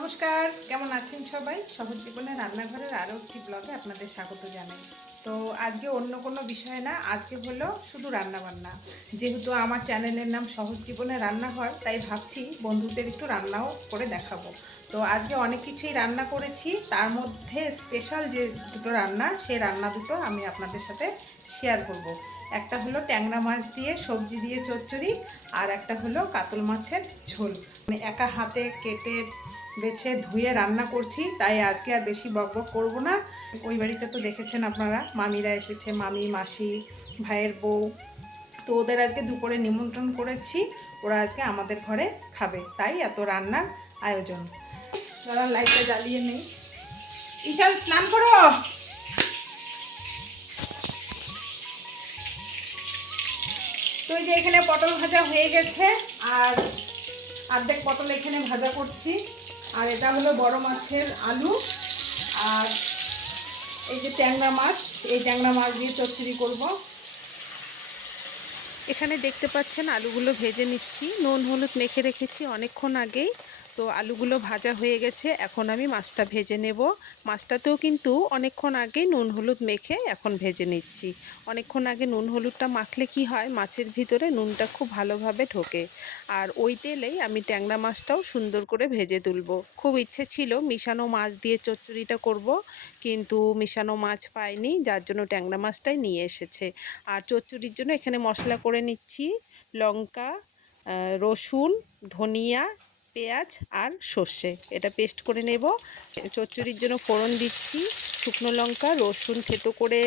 নমস্কার, কেমন আছেন সবাই? সহজ জীবনের রান্নাঘরের আরও একটি ব্লগে আপনাদের স্বাগত জানাই। তো আজকে অন্য কোনো বিষয় না, আজকে হলো শুধু রান্নাবান্না। যেহেতু আমার চ্যানেলের নাম সহজ জীবনের রান্নাঘর, তাই ভাবছি বন্ধুদের একটু রান্নাও করে দেখাবো। তো আজকে অনেক কিছুই রান্না করেছি, তার মধ্যে স্পেশাল যে দুটো রান্না, সেই রান্না দুটো আমি আপনাদের সাথে শেয়ার করব। একটা হলো ট্যাংরা মাছ দিয়ে সবজি দিয়ে চচ্চড়ি, আর একটা হলো কাতল মাছের ঝোল। মানে একা হাতে কেটে বেছে ধুয়ে রান্না করছি, তাই আজকে আর বেশি বকবক করব না। ওই বাড়িতে তো দেখেছেন আপনারা, মামিরা এসেছে, মামি, মাসি, ভাইয়ের বউ। তো ওদের আজকে দুপুরে নিমন্ত্রণ করেছি, ওরা আজকে আমাদের ঘরে খাবে, তাই এত রান্নার আয়োজন। যারা লাইটটা জ্বালিয়ে নেই। ঈশান, স্নান করো। তো এই যে এখানে পটল ভাজা হয়ে গেছে, আর অর্ধেক পটল এখানে ভাজা করছি। আর এটা হলো বড় মাছের আলু, আর এই যে ট্যাংরা মাছ, এই ট্যাংরা মাছ দিয়ে চচ্চড়ি করব। এখানে দেখতে পাচ্ছেন আলুগুলো ভেজে নিচ্ছি, নুন হলুদ মেখে রেখেছি অনেকক্ষণ আগেই। তো আলুগুলো ভাজা হয়ে গেছে, এখন আমি মাছটা ভেজে নেব। মাছটাতেও কিন্তু অনেকক্ষণ আগে নুন হলুদ মেখে এখন ভেজে নিচ্ছি। অনেকক্ষণ আগে নুন হলুদটা মাখলে কি হয়, মাছের ভিতরে নুনটা খুব ভালোভাবে ঢোকে। আর ওই তেলেই আমি ট্যাংরা মাছটাও সুন্দর করে ভেজে তুলব। খুব ইচ্ছে ছিল মিশানো মাছ দিয়ে চচ্চড়িটা করব, কিন্তু মিশানো মাছ পাইনি, যার জন্য ট্যাংরা মাছটাই নিয়ে এসেছে। আর চচ্চড়ির জন্য এখানে মশলা করে নিচ্ছি: লঙ্কা, রসুন, ধনিয়া, পেঁয়াজ আর সর্ষে, এটা পেস্ট করে নেব। চচ্চড়ির জন্য ফোড়ন দিচ্ছি: শুকনো লঙ্কা, রসুন থেতো করে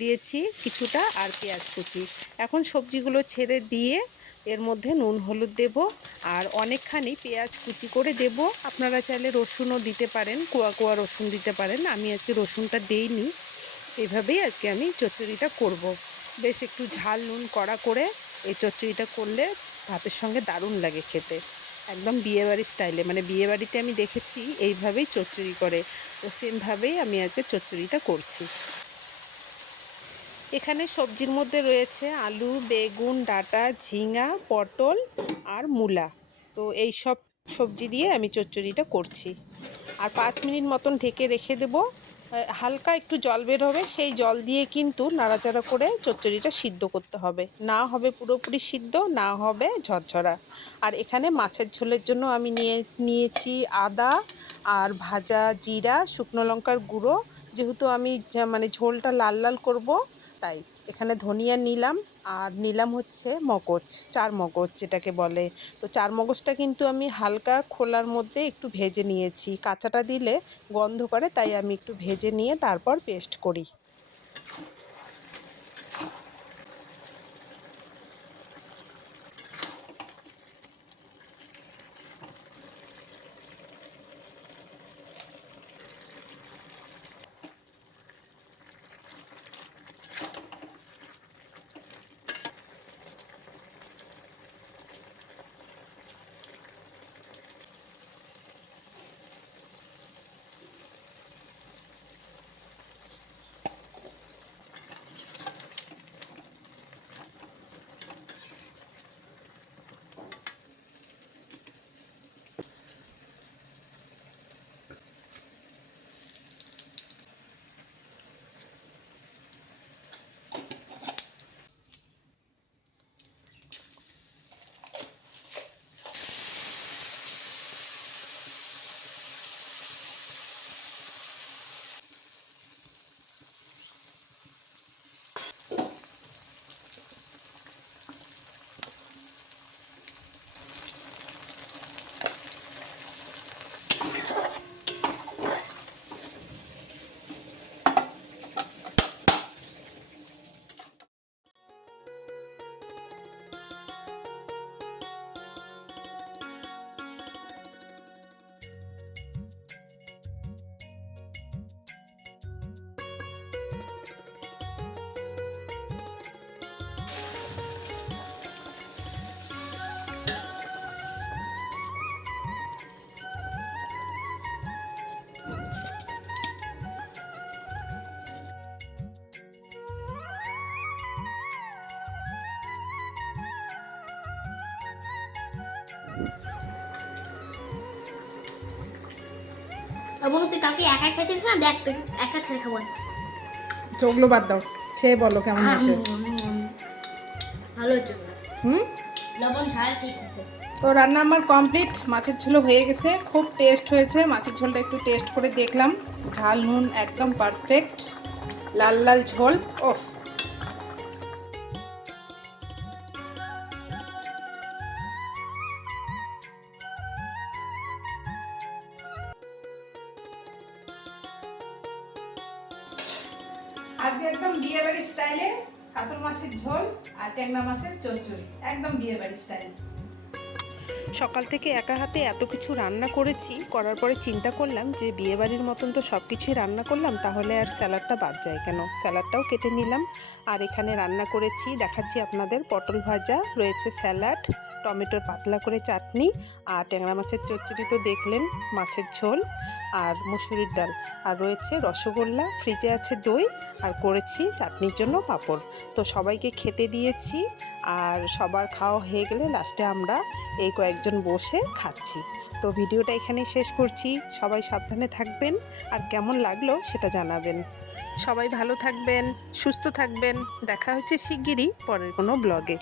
দিয়েছি কিছুটা, আর পেঁয়াজ কুচি। এখন সবজিগুলো ছেড়ে দিয়ে এর মধ্যে নুন হলুদ দেব, আর অনেকখানি পেঁয়াজ কুচি করে দেব। আপনারা চাইলে রসুনও দিতে পারেন, কোয়া কোয়া রসুন দিতে পারেন, আমি আজকে রসুনটা দেইনি। এভাবেই আজকে আমি চচ্চড়িটা করব। বেশ একটু ঝাল নুন কড়া করে এই চচ্চড়িটা করলে ভাতের সঙ্গে দারুণ লাগে খেতে, একদম বিয়েবাড়ির স্টাইলে। মানে বিয়েবাড়িতে আমি দেখেছি এইভাবেই চচ্চড়ি করে, তো সেমভাবেই আমি আজকে চচ্চড়িটা করছি। এখানে সবজির মধ্যে রয়েছে আলু, বেগুন, ডাঁটা, ঝিঙা, পটল আর মূলা। তো এই সব সবজি দিয়ে আমি চচ্চড়িটা করছি। আর 5 মিনিট মতন ঢেকে রেখে দেব। হালকা একটু জল বের হবে, সেই জল দিয়ে কিন্তু নাড়াচাড়া করে চচ্চড়িটা সিদ্ধ করতে হবে, না হবে পুরোপুরি সিদ্ধ, না হবে ঝরঝরা। আর এখানে মাছের ঝোলের জন্য আমি নিয়েছি আদা আর ভাজা জিরা, শুকনো লঙ্কার গুঁড়ো। যেহেতু আমি মানে ঝোলটা লাল লাল করব, তাই এখানে ধনিয়া নিলাম, আর নিলাম হচ্ছে মগজ, চার মগজ যেটাকে বলে। তো চার মগজটা কিন্তু আমি হালকা খোলার মধ্যে একটু ভেজে নিয়েছি, কাঁচাটা দিলে গন্ধ করে, তাই আমি একটু ভেজে নিয়ে তারপর পেস্ট করি। এবং তুই কালকে একা খেয়েছিস না, দেখ তুই একা ছেড়ে খাবো। চোখগুলো বাদ দাও, খেয়ে বলো কেমন হয়েছে। ভালো হয়েছে, হুম, লবণ ঝাল ঠিক আছে। তো রান্না আমার কমপ্লিট, মাছের ঝোলও হয়ে গেছে, খুব টেস্ট হয়েছে। মাছের ঝোলটা একটু টেস্ট করে দেখলাম, ঝাল নুন একদম পারফেক্ট, লাল লাল ঝোল। ও আজকে একদম বিয়ে বাড়ির স্টাইলে কাতল মাছের ঝোল আর ট্যাংরা মাছের চচ্চড়ি, একদম বিয়ে বাড়ির স্টাইল। সকাল থেকে একা হাতে এত কিছু রান্না করেছি, করার পরে চিন্তা করলাম যে বিয়েবাড়ির মতন তো সব কিছুই রান্না করলাম, তাহলে আর স্যালাডটা বাদ যায় কেন। স্যালাডটাও কেটে নিলাম। আর এখানে রান্না করেছি, দেখাচ্ছি আপনাদের, পটল ভাজা, রয়েছে স্যালাড, টমেটোর পাতলা করে চাটনি, আর ট্যাংরা মাছের চচ্চড়ি তো দেখলেন, মাছের ঝোল আর মুসুরির ডাল, আর রয়েছে রসগোল্লা, ফ্রিজে আছে দই, আর করেছি চাটনির জন্য পাঁপড়। তো সবাইকে খেতে দিয়েছি, আর সবার খাওয়া হয়ে গেলে লাস্টে আমরা এই কয়েকজন বসে খাচ্ছি। তো ভিডিওটা এখানেই শেষ করছি। সবাই সাবধানে থাকবেন, আর কেমন লাগলো সেটা জানাবেন। সবাই ভালো থাকবেন, সুস্থ থাকবেন। দেখা হচ্ছে শিগগিরই পরের কোনো ব্লগে।